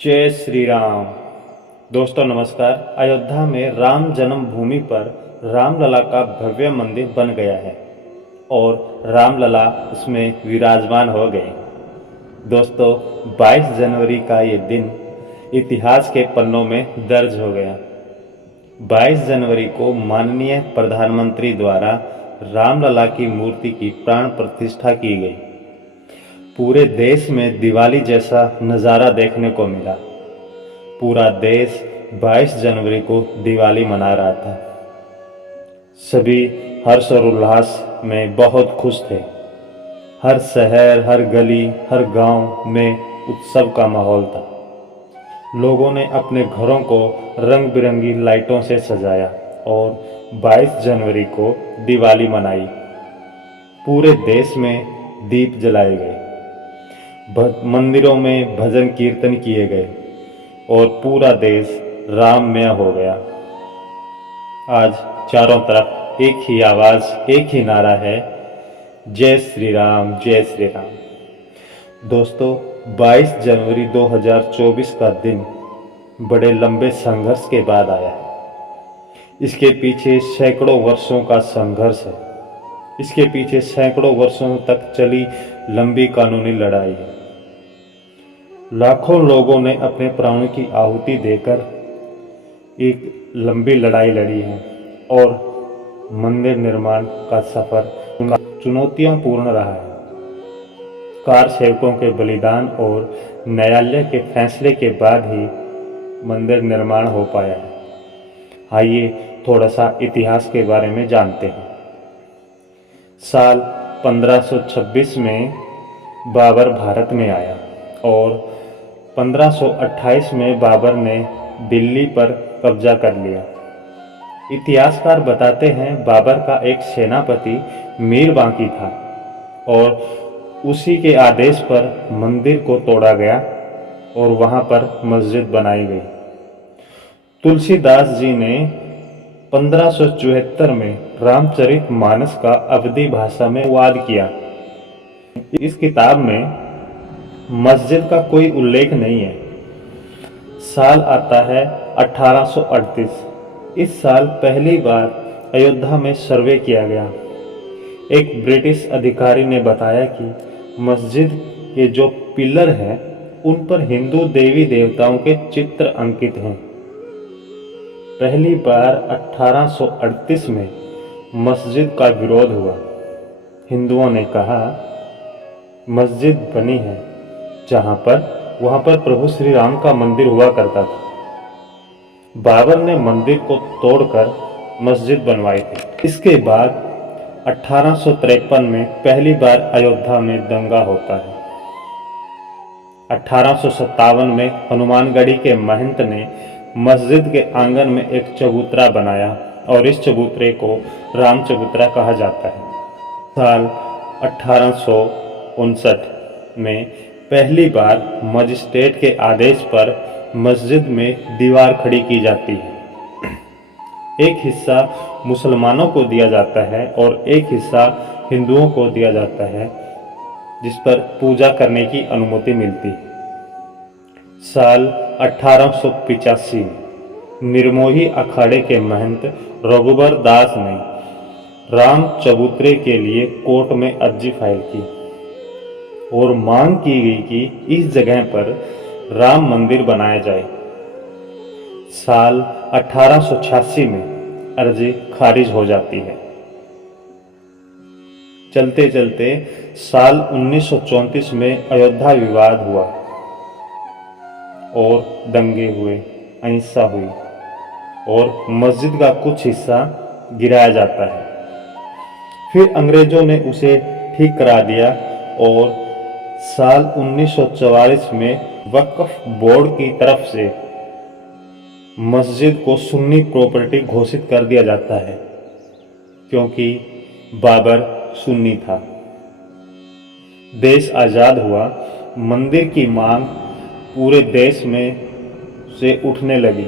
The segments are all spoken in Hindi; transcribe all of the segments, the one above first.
जय श्री राम। दोस्तों नमस्कार। अयोध्या में राम जन्मभूमि पर रामलला का भव्य मंदिर बन गया है और रामलला उसमें विराजमान हो गए। दोस्तों 22 जनवरी का ये दिन इतिहास के पन्नों में दर्ज हो गया। 22 जनवरी को माननीय प्रधानमंत्री द्वारा रामलला की मूर्ति की प्राण प्रतिष्ठा की गई। पूरे देश में दिवाली जैसा नज़ारा देखने को मिला। पूरा देश 22 जनवरी को दिवाली मना रहा था। सभी हर्ष और उल्लास में बहुत खुश थे। हर शहर, हर गली, हर गांव में उत्सव का माहौल था। लोगों ने अपने घरों को रंग बिरंगी लाइटों से सजाया और 22 जनवरी को दिवाली मनाई। पूरे देश में दीप जलाए गए, मंदिरों में भजन कीर्तन किए गए और पूरा देश राममय हो गया। आज चारों तरफ एक ही आवाज़, एक ही नारा है, जय श्री राम, जय श्री राम। दोस्तों 22 जनवरी 2024 का दिन बड़े लंबे संघर्ष के बाद आया है। इसके पीछे सैकड़ों वर्षों का संघर्ष है। इसके पीछे सैकड़ों वर्षों तक चली लंबी कानूनी लड़ाई है। लाखों लोगों ने अपने प्राणों की आहुति देकर एक लंबी लड़ाई लड़ी है और मंदिर निर्माण का सफर चुनौतियां पूर्ण रहा है। कार सेवकों के बलिदान और न्यायालय के फैसले के बाद ही मंदिर निर्माण हो पाया है। आइए थोड़ा सा इतिहास के बारे में जानते हैं। साल 1526 में बाबर भारत में आया और 1528 में बाबर ने दिल्ली पर कब्जा कर लिया। इतिहासकार बताते हैं बाबर का एक सेनापति मीर बांकी था और उसी के आदेश पर मंदिर को तोड़ा गया और वहां पर मस्जिद बनाई गई। तुलसीदास जी ने 1574 में रामचरितमानस का अवधी भाषा में अनुवाद किया। इस किताब में मस्जिद का कोई उल्लेख नहीं है। साल आता है 1838। इस साल पहली बार अयोध्या में सर्वे किया गया। एक ब्रिटिश अधिकारी ने बताया कि मस्जिद के जो पिलर हैं उन पर हिंदू देवी देवताओं के चित्र अंकित हैं। पहली बार 1838 में मस्जिद का विरोध हुआ। हिंदुओं ने कहा मस्जिद बनी है वहां पर प्रभु श्री राम का मंदिर हुआ करता था। बाबर ने मंदिर को तोड़कर मस्जिद बनवाई थी। इसके बाद 1853 में पहली बार अयोध्या में दंगा होता है। 1857 में हनुमानगढ़ी के महंत ने मस्जिद के आंगन में एक चबूतरा बनाया और इस चबूतरे को राम चबूतरा कहा जाता है। साल 1859 में पहली बार मजिस्ट्रेट के आदेश पर मस्जिद में दीवार खड़ी की जाती है। एक हिस्सा मुसलमानों को दिया जाता है और एक हिस्सा हिंदुओं को दिया जाता है, जिस पर पूजा करने की अनुमति मिलती है। साल 1885 में निर्मोही अखाड़े के महंत रघुबर दास ने राम चबूतरे के लिए कोर्ट में अर्जी फाइल की और मांग की गई कि इस जगह पर राम मंदिर बनाया जाए। साल 1886 में अर्जी खारिज हो जाती है। चलते चलते साल 1934 में अयोध्या विवाद हुआ और दंगे हुए, अहिंसा हुई और मस्जिद का कुछ हिस्सा गिराया जाता है। फिर अंग्रेजों ने उसे ठीक करा दिया और साल 1944 में वक्फ बोर्ड की तरफ से मस्जिद को सुन्नी प्रॉपर्टी घोषित कर दिया जाता है, क्योंकि बाबर सुन्नी था। देश आज़ाद हुआ। मंदिर की मांग पूरे देश में से उठने लगी।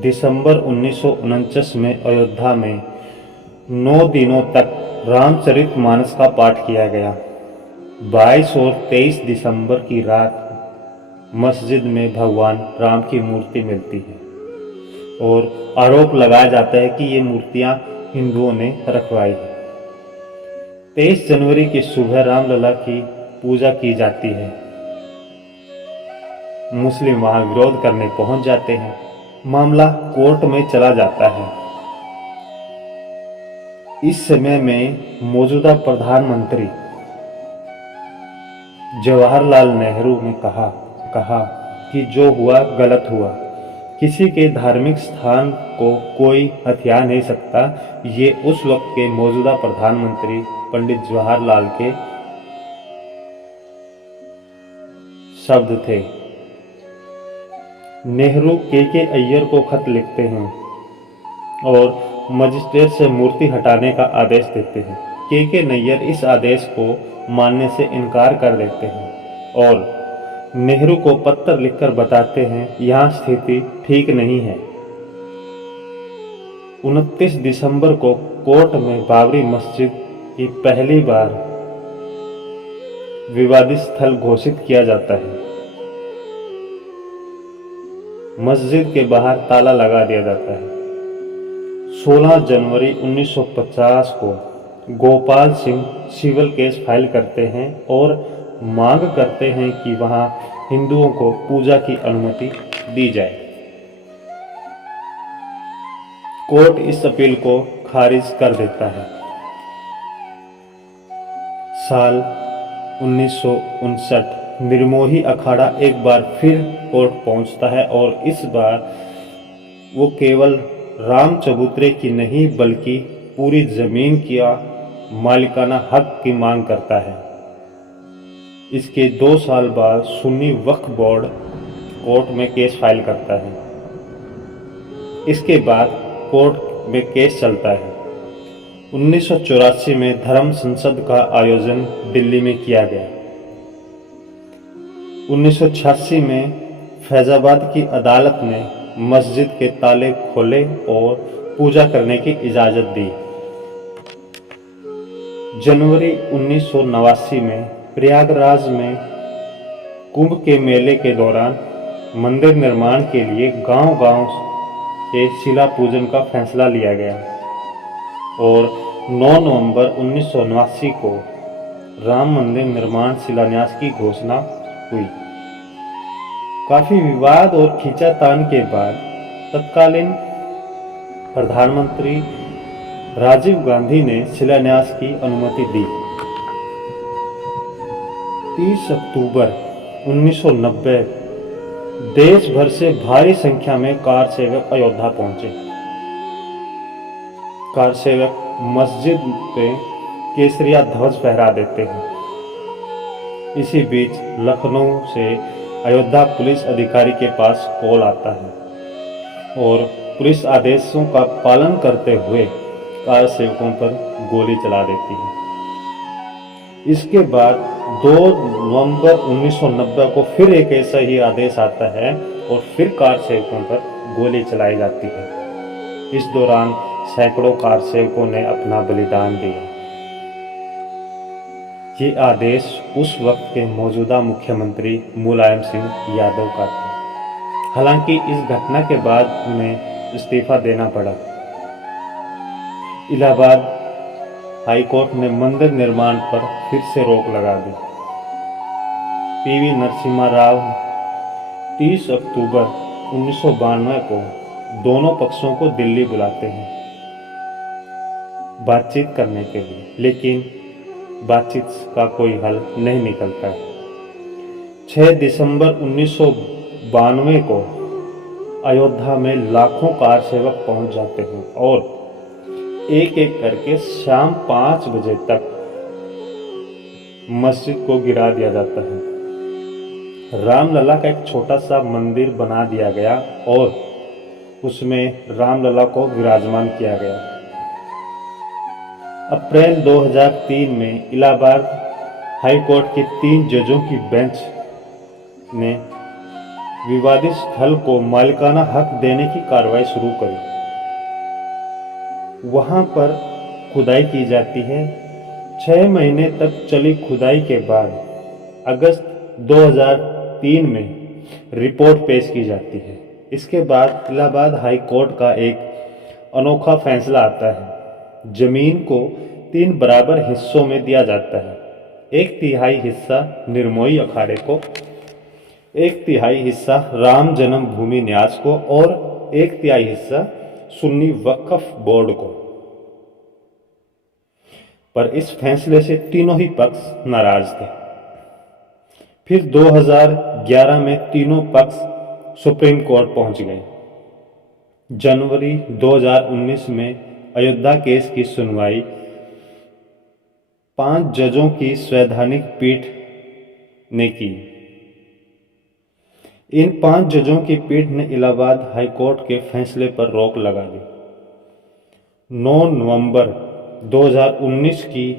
दिसंबर 1949 में अयोध्या में 9 दिनों तक रामचरितमानस का पाठ किया गया। 22 और 23 दिसंबर की रात मस्जिद में भगवान राम की मूर्ति मिलती है और आरोप लगाया जाता है कि ये मूर्तियां हिंदुओं ने रखवाई है। 23 जनवरी की सुबह रामलला की पूजा की जाती है। मुस्लिम वहां विरोध करने पहुंच जाते हैं। मामला कोर्ट में चला जाता है। इस समय में मौजूदा प्रधानमंत्री जवाहरलाल नेहरू ने कहा कि जो हुआ गलत हुआ। किसी के धार्मिक स्थान को कोई हथिया नहीं सकता। ये उस वक्त के मौजूदा प्रधानमंत्री पंडित जवाहरलाल के शब्द थे। नेहरू के अय्यर को खत लिखते हैं और मजिस्ट्रेट से मूर्ति हटाने का आदेश देते हैं। के नैयर इस आदेश को मानने से इनकार कर देते हैं और नेहरू को पत्र लिखकर बताते हैं यहाँ स्थिति ठीक नहीं है। 29 दिसंबर को कोर्ट में बाबरी मस्जिद की पहली बार विवादित स्थल घोषित किया जाता है। मस्जिद के बाहर ताला लगा दिया जाता है। 16 जनवरी 1950 को Gopal Singh civil case file करते हैं और मांग करते हैं कि वहां हिंदुओं को पूजा की अनुमति दी जाए। कोर्ट इस अपील को खारिज कर देता है। साल 1959 निर्मोही अखाड़ा एक बार फिर कोर्ट पहुंचता है और इस बार वो केवल राम चबूतरे की नहीं बल्कि पूरी जमीन का मालिकाना हक की मांग करता है। इसके 2 साल बाद सुन्नी वक्फ बोर्ड कोर्ट में केस फाइल करता है। इसके बाद कोर्ट में केस चलता है। 1984 में धर्म संसद का आयोजन दिल्ली में किया गया। 1986 में फैजाबाद की अदालत ने मस्जिद के ताले खोले और पूजा करने की इजाज़त दी। जनवरी 1989 में प्रयागराज में कुंभ के मेले के दौरान मंदिर निर्माण के लिए गांव-गांव से शिला पूजन का फैसला लिया गया और 9 नवंबर 1979 को राम मंदिर निर्माण शिलान्यास की घोषणा हुई। काफी विवाद और खींचातान के बाद तत्कालीन प्रधानमंत्री राजीव गांधी ने शिलान्यास की अनुमति दी। 30 अक्टूबर 1990 देश भर से भारी संख्या में कार सेवक अयोध्या पहुंचे। कार सेवक मस्जिद पे केसरिया ध्वज फहरा देते हैं। इसी बीच लखनऊ से अयोध्या पुलिस अधिकारी के पास कॉल आता है और पुलिस आदेशों का पालन करते हुए कार सेवकों पर गोली चला देती है। इसके बाद 2 नवंबर 1990 को फिर एक ऐसा ही आदेश आता है और फिर कार सेवकों पर गोली चलाई जाती है। इस दौरान सैकड़ों कार सेवकों ने अपना बलिदान दिया। ये आदेश उस वक्त के मौजूदा मुख्यमंत्री मुलायम सिंह यादव का था। हालांकि इस घटना के बाद उन्हें इस्तीफा देना पड़ा। इलाहाबाद हाई कोर्ट ने मंदिर निर्माण पर फिर से रोक लगा दी। पीवी नरसिम्हा राव 30 अक्टूबर 1992 को दोनों पक्षों को दिल्ली बुलाते हैं बातचीत करने के लिए, लेकिन बातचीत का कोई हल नहीं निकलता है। 6 दिसंबर 1992 को अयोध्या में लाखों कार सेवक पहुंच जाते हैं और एक एक करके शाम 5 बजे तक मस्जिद को गिरा दिया जाता है। रामलला का एक छोटा सा मंदिर बना दिया गया और उसमें रामलला को विराजमान किया गया। अप्रैल 2003 में इलाहाबाद हाई कोर्ट के 3 जजों की बेंच ने विवादित स्थल को मालिकाना हक देने की कार्रवाई शुरू करी। वहां पर खुदाई की जाती है। 6 महीने तक चली खुदाई के बाद अगस्त 2003 में रिपोर्ट पेश की जाती है। इसके बाद इलाहाबाद हाई कोर्ट का एक अनोखा फैसला आता है। जमीन को 3 बराबर हिस्सों में दिया जाता है। 1/3 हिस्सा निर्मोही अखाड़े को, 1/3 हिस्सा राम जन्मभूमि न्यास को और 1/3 हिस्सा सुन्नी वक्फ बोर्ड को। पर इस फैसले से तीनों ही पक्ष नाराज थे। फिर 2011 में तीनों पक्ष सुप्रीम कोर्ट पहुंच गए। जनवरी 2019 में अयोध्या केस की सुनवाई 5 जजों की संवैधानिक पीठ ने की। इन 5 जजों की पीठ ने इलाहाबाद हाई कोर्ट के फैसले पर रोक लगा दी। 9 नवंबर 2019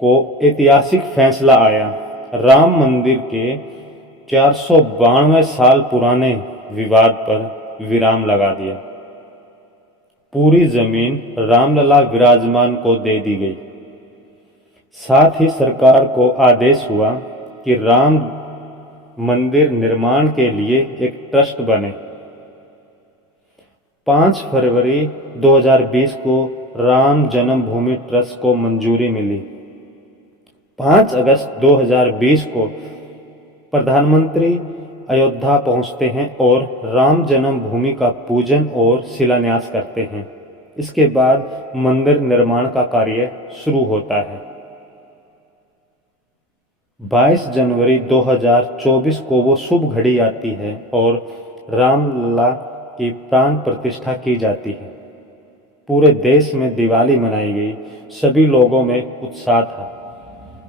को ऐतिहासिक फैसला आया। राम मंदिर के 492 साल पुराने विवाद पर विराम लगा दिया। पूरी जमीन रामलला विराजमान को दे दी गई। साथ ही सरकार को आदेश हुआ कि राम मंदिर निर्माण के लिए एक ट्रस्ट बने। 5 फरवरी 2020 को राम जन्मभूमि ट्रस्ट को मंजूरी मिली। 5 अगस्त 2020 को प्रधानमंत्री अयोध्या पहुंचते हैं और राम जन्मभूमि का पूजन और शिलान्यास करते हैं। इसके बाद मंदिर निर्माण का कार्य शुरू होता है। 22 जनवरी 2024 को वो शुभ घड़ी आती है और रामलला की प्राण प्रतिष्ठा की जाती है। पूरे देश में दिवाली मनाई गई। सभी लोगों में उत्साह था।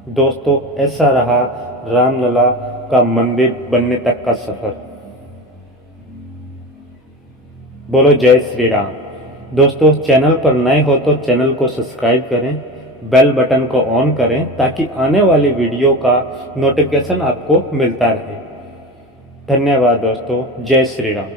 दोस्तों, ऐसा रहा रामलला का मंदिर बनने तक का सफर। बोलो जय श्री राम। दोस्तों, चैनल पर नए हो तो चैनल को सब्सक्राइब करें, बेल बटन को ऑन करें ताकि आने वाली वीडियो का नोटिफिकेशन आपको मिलता रहे। धन्यवाद दोस्तों। जय श्री राम।